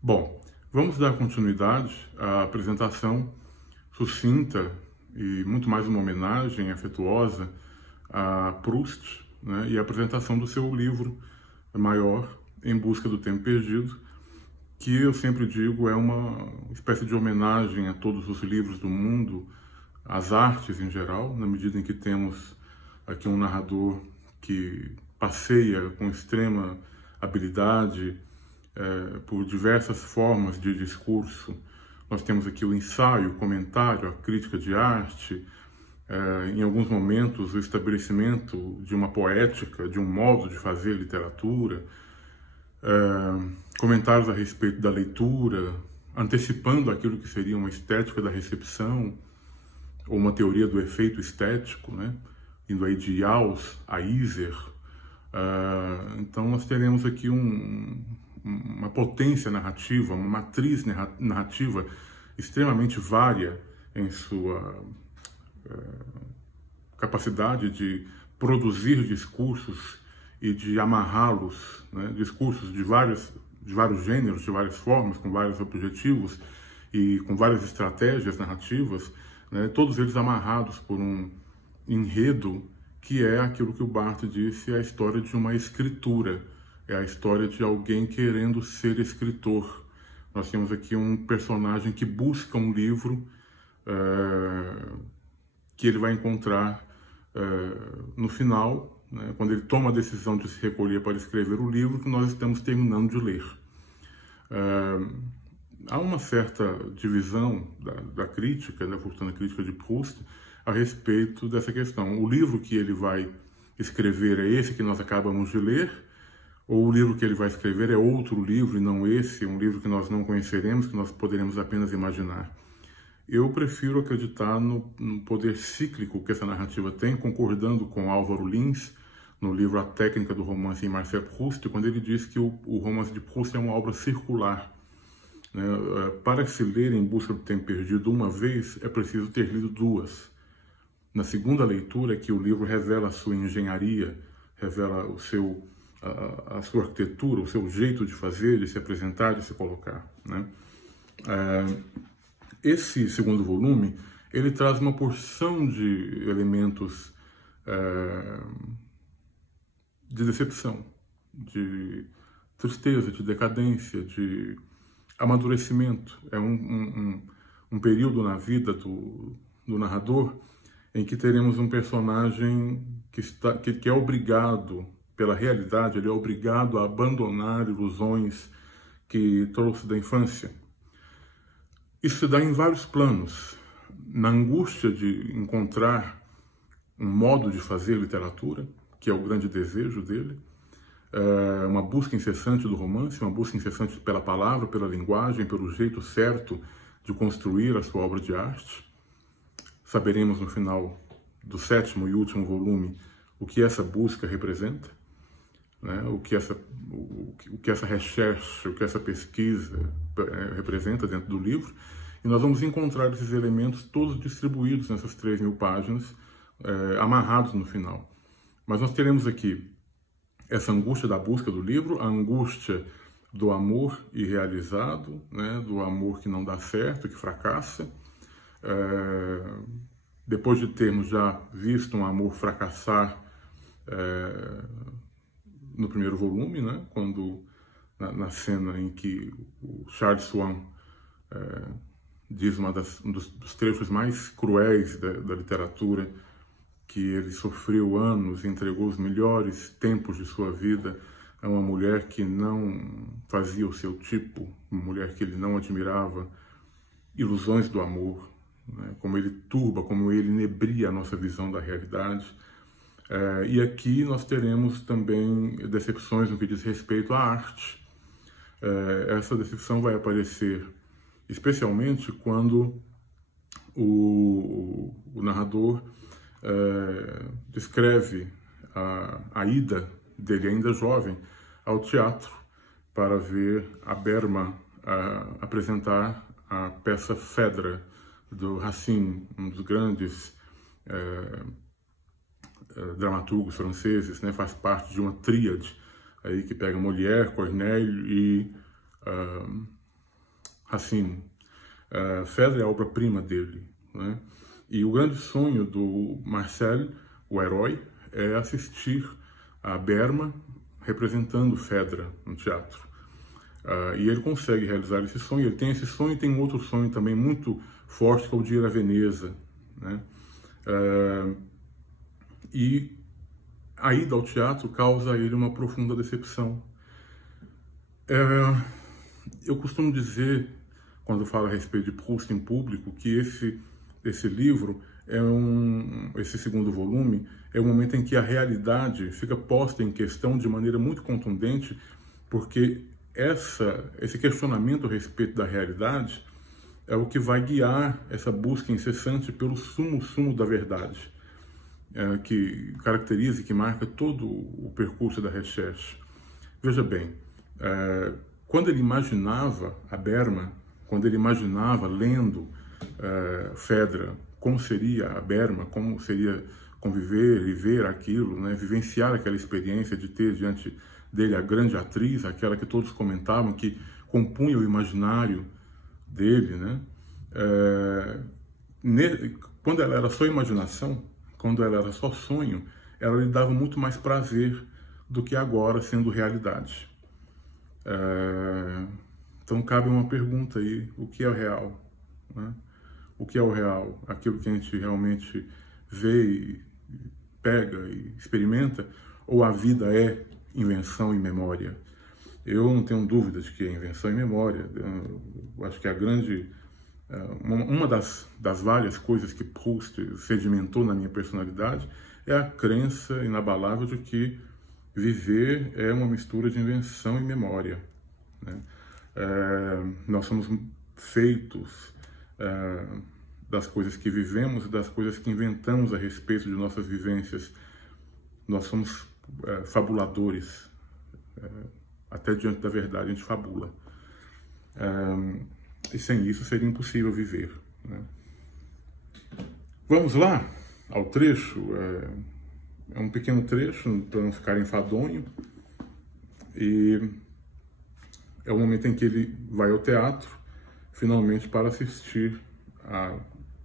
Bom, vamos dar continuidade à apresentação sucinta e muito mais uma homenagem afetuosa a Proust, né, e a apresentação do seu livro maior, Em Busca do Tempo Perdido, que eu sempre digo é uma espécie de homenagem a todos os livros do mundo, às artes em geral, na medida em que temos aqui um narrador que passeia com extrema habilidade por diversas formas de discurso. Nós temos aqui o ensaio, o comentário, a crítica de arte, em alguns momentos o estabelecimento de uma poética, de um modo de fazer literatura, comentários a respeito da leitura, antecipando aquilo que seria uma estética da recepção, ou uma teoria do efeito estético, né? Indo aí de Jauss a Iser. Então nós teremos aqui uma potência narrativa, uma matriz narrativa extremamente vária em sua capacidade de produzir discursos e de amarrá-los, né? Discursos de vários gêneros, de várias formas, com vários objetivos e com várias estratégias narrativas, né? Todos eles amarrados por um enredo que é aquilo que o Barthes disse, é a história de uma escritura, é a história de alguém querendo ser escritor. Nós temos aqui um personagem que busca um livro que ele vai encontrar no final, né, quando ele toma a decisão de se recolher para escrever o livro que nós estamos terminando de ler. Há uma certa divisão da crítica, da fortuna crítica de Proust, a respeito dessa questão. O livro que ele vai escrever é esse que nós acabamos de ler, ou o livro que ele vai escrever é outro livro e não esse, um livro que nós não conheceremos, que nós poderemos apenas imaginar. Eu prefiro acreditar no poder cíclico que essa narrativa tem, concordando com Álvaro Lins, no livro A Técnica do Romance em Marcel Proust, quando ele diz que o romance de Proust é uma obra circular. Para se ler Em Busca do Tempo Perdido uma vez, é preciso ter lido duas. Na segunda leitura, que o livro revela a sua engenharia, revela a sua arquitetura, o seu jeito de fazer, de se apresentar, de se colocar, né? Esse segundo volume, ele traz uma porção de elementos de decepção, de tristeza, de decadência, de amadurecimento. É um período na vida do narrador em que teremos um personagem que é obrigado, pela realidade, ele é obrigado a abandonar ilusões que trouxe da infância. Isso se dá em vários planos. Na angústia de encontrar um modo de fazer literatura, que é o grande desejo dele, uma busca incessante do romance, uma busca incessante pela palavra, pela linguagem, pelo jeito certo de construir a sua obra de arte. Saberemos no final do 7º e último volume o que essa busca representa, né? o que essa recherche, o que essa pesquisa representa dentro do livro. E nós vamos encontrar esses elementos todos distribuídos nessas 3.000 páginas, amarrados no final. Mas nós teremos aqui essa angústia da busca do livro, a angústia do amor irrealizado, né? Do amor que não dá certo, que fracassa. Depois de termos já visto um amor fracassar no primeiro volume, né? Quando na cena em que o Charles Swann diz um dos trechos mais cruéis da literatura, que ele sofreu anos, entregou os melhores tempos de sua vida a uma mulher que não fazia o seu tipo, uma mulher que ele não admirava, ilusões do amor, né? Como ele turba, como ele inebria a nossa visão da realidade. E aqui nós teremos também decepções no que diz respeito à arte. Essa decepção vai aparecer especialmente quando o narrador descreve a ida dele, ainda jovem, ao teatro para ver a Berma apresentar a peça Phèdre, do Racine, um dos grandes dramaturgos franceses, né? Faz parte de uma tríade aí que pega Molière, Corneille e Racine. Phèdre é a obra-prima dele, né? E o grande sonho do Marcel, o herói, é assistir a Berma representando Phèdre no teatro. E ele consegue realizar esse sonho. Ele tem esse sonho e tem um outro sonho também muito forte, que é o de ir a Veneza, né? E a ida ao teatro causa a ele uma profunda decepção. Eu costumo dizer, quando eu falo a respeito de Proust em público, que esse livro, esse segundo volume, é o momento em que a realidade fica posta em questão de maneira muito contundente, porque esse questionamento a respeito da realidade é o que vai guiar essa busca incessante pelo sumo da verdade, que caracteriza e que marca todo o percurso da recherche. Veja bem, quando ele imaginava a Berma, quando ele imaginava, lendo Phèdre, como seria a Berma, como seria conviver, viver aquilo, né, vivenciar aquela experiência de ter diante dele a grande atriz, aquela que todos comentavam, que compunha o imaginário dele, né? Quando ela era só imaginação, quando ela era só sonho, ela lhe dava muito mais prazer do que agora sendo realidade. Então cabe uma pergunta aí: o que é o real, né? O que é o real? Aquilo que a gente realmente vê e pega e experimenta, ou a vida é invenção e memória? Eu não tenho dúvida de que é invenção e memória. Eu acho que uma das várias coisas que Proust sedimentou na minha personalidade é a crença inabalável de que viver é uma mistura de invenção e memória, né? Nós somos feitos das coisas que vivemos e das coisas que inventamos a respeito de nossas vivências. Nós somos fabuladores. Até diante da verdade a gente fabula. E sem isso seria impossível viver, né? Vamos lá ao trecho. É um pequeno trecho para não ficar enfadonho. E é o momento em que ele vai ao teatro, finalmente, para assistir a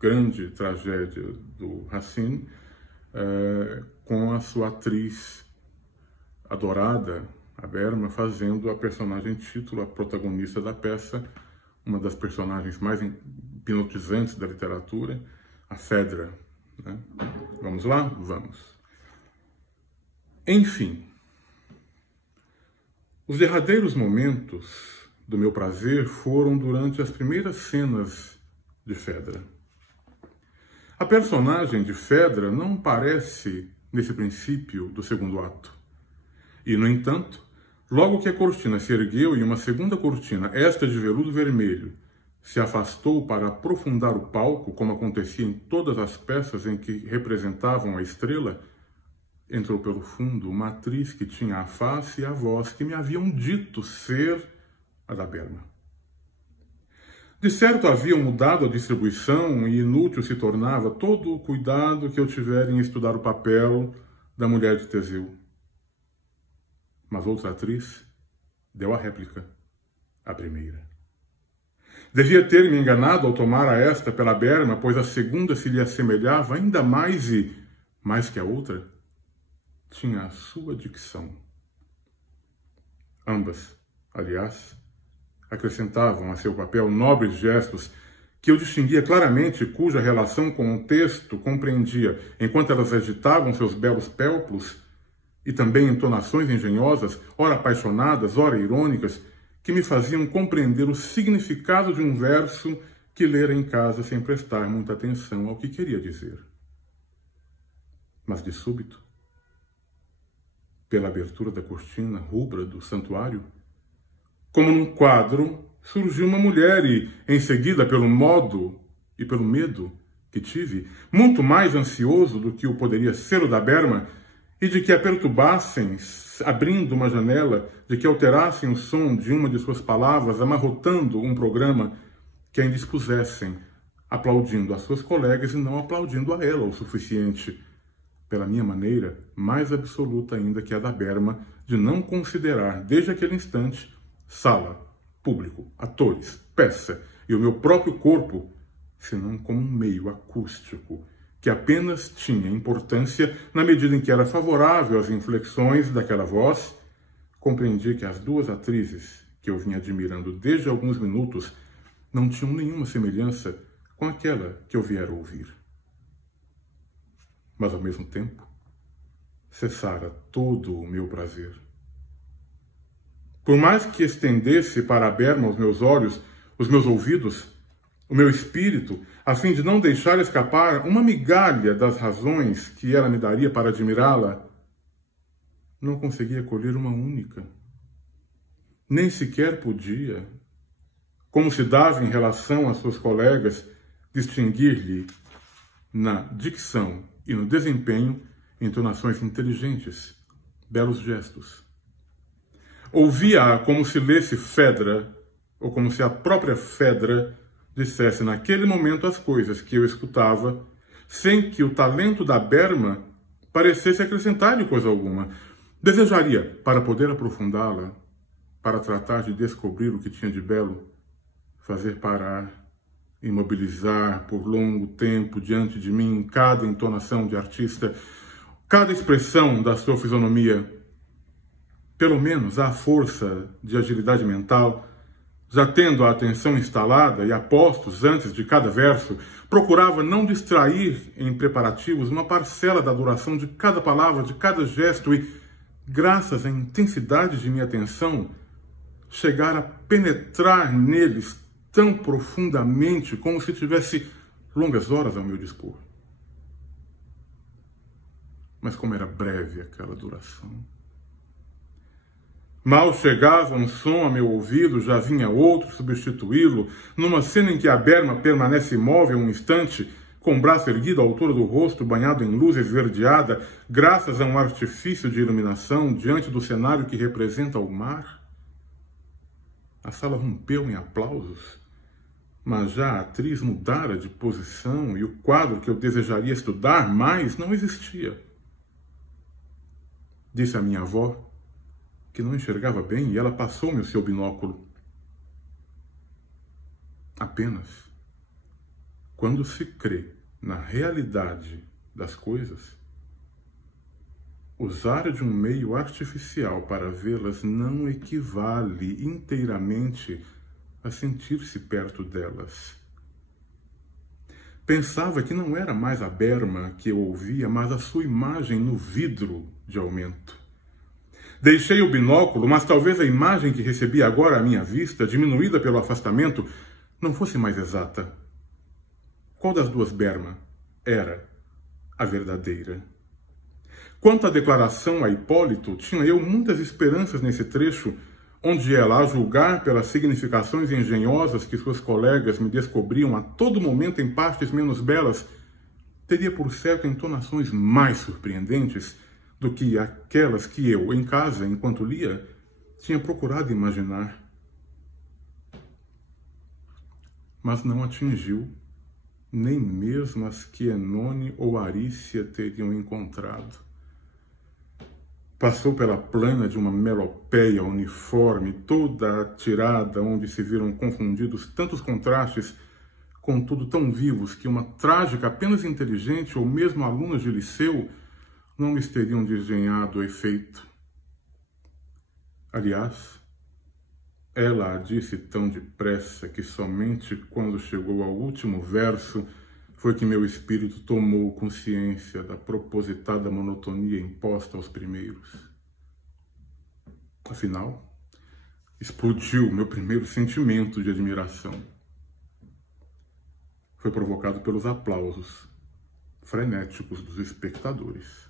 grande tragédia do Racine, com a sua atriz adorada, a Berma, fazendo a personagem título, a protagonista da peça, uma das personagens mais hipnotizantes da literatura, a Phèdre, né? Vamos lá? Vamos. Enfim, os derradeiros momentos do meu prazer foram durante as primeiras cenas de Phèdre. A personagem de Phèdre não parece nesse princípio do segundo ato. E, no entanto, logo que a cortina se ergueu e uma segunda cortina, esta de veludo vermelho, se afastou para aprofundar o palco, como acontecia em todas as peças em que representavam a estrela, entrou pelo fundo uma atriz que tinha a face e a voz que me haviam dito ser a da Berma. De certo haviam mudado a distribuição e inútil se tornava todo o cuidado que eu tivera em estudar o papel da mulher de Teseu. Mas outra atriz deu a réplica, a primeira. Devia ter me enganado ao tomar a esta pela Berma, pois a segunda se lhe assemelhava ainda mais e, mais que a outra, tinha a sua dicção. Ambas, aliás, acrescentavam a seu papel nobres gestos que eu distinguia claramente, cuja relação com o texto compreendia, enquanto elas agitavam seus belos pélpulos, e também entonações engenhosas, ora apaixonadas, ora irônicas, que me faziam compreender o significado de um verso que lera em casa sem prestar muita atenção ao que queria dizer. Mas de súbito, pela abertura da cortina rubra do santuário, como num quadro, surgiu uma mulher e, em seguida, pelo modo e pelo medo que tive, muito mais ansioso do que o poderia ser o da Berma, e de que a perturbassem, abrindo uma janela, de que alterassem o som de uma de suas palavras, amarrotando um programa, que a indispusessem, aplaudindo as suas colegas e não aplaudindo a ela o suficiente, pela minha maneira, mais absoluta ainda que a da Berma, de não considerar, desde aquele instante, Sala público, atores, peça e o meu próprio corpo, senão como um meio acústico, que apenas tinha importância na medida em que era favorável às inflexões daquela voz, compreendi que as duas atrizes que eu vinha admirando desde alguns minutos não tinham nenhuma semelhança com aquela que eu viera ouvir. Mas, ao mesmo tempo, cessara todo o meu prazer. Por mais que estendesse para a berma os meus olhos, os meus ouvidos, o meu espírito, a fim de não deixar escapar uma migalha das razões que ela me daria para admirá-la, não conseguia colher uma única. Nem sequer podia, como se dava em relação às suas colegas, distinguir-lhe na dicção e no desempenho entonações inteligentes, belos gestos. Ouvia-a como se lesse Fedra, ou como se a própria Fedra dissesse naquele momento as coisas que eu escutava, sem que o talento da berma parecesse acrescentar-lhe coisa alguma. Desejaria, para poder aprofundá-la, para tratar de descobrir o que tinha de belo, fazer parar, imobilizar por longo tempo diante de mim cada entonação de artista, cada expressão da sua fisionomia, pelo menos à força de agilidade mental, já tendo a atenção instalada e a postos antes de cada verso, procurava não distrair em preparativos uma parcela da duração de cada palavra, de cada gesto e, graças à intensidade de minha atenção, chegar a penetrar neles tão profundamente como se tivesse longas horas ao meu dispor. Mas como era breve aquela duração. Mal chegava um som a meu ouvido, já vinha outro substituí-lo, numa cena em que a berma permanece imóvel um instante, com o braço erguido à altura do rosto, banhado em luz esverdeada, graças a um artifício de iluminação diante do cenário que representa o mar. A sala rompeu em aplausos, mas já a atriz mudara de posição e o quadro que eu desejaria estudar mais não existia. Disse a minha avó que não enxergava bem e ela passou-me o seu binóculo. Apenas, quando se crê na realidade das coisas, usar de um meio artificial para vê-las não equivale inteiramente a sentir-se perto delas. Pensava que não era mais a berma que eu ouvia, mas a sua imagem no vidro de aumento. Deixei o binóculo, mas talvez a imagem que recebi agora à minha vista, diminuída pelo afastamento, não fosse mais exata. Qual das duas berma era a verdadeira? Quanto à declaração a Hipólito, tinha eu muitas esperanças nesse trecho, onde ela, a julgar pelas significações engenhosas que suas colegas me descobriam a todo momento em partes menos belas, teria por certo entonações mais surpreendentes do que aquelas que eu, em casa, enquanto lia, tinha procurado imaginar. Mas não atingiu nem mesmo as que Enone ou Arícia teriam encontrado. Passou pela plana de uma melopeia uniforme, toda atirada, onde se viram confundidos tantos contrastes, contudo tão vivos que uma trágica apenas inteligente ou mesmo aluna de liceu não lhes teriam desdenhado o efeito. Aliás, ela a disse tão depressa que somente quando chegou ao último verso foi que meu espírito tomou consciência da propositada monotonia imposta aos primeiros. Afinal, explodiu meu primeiro sentimento de admiração. Foi provocado pelos aplausos frenéticos dos espectadores.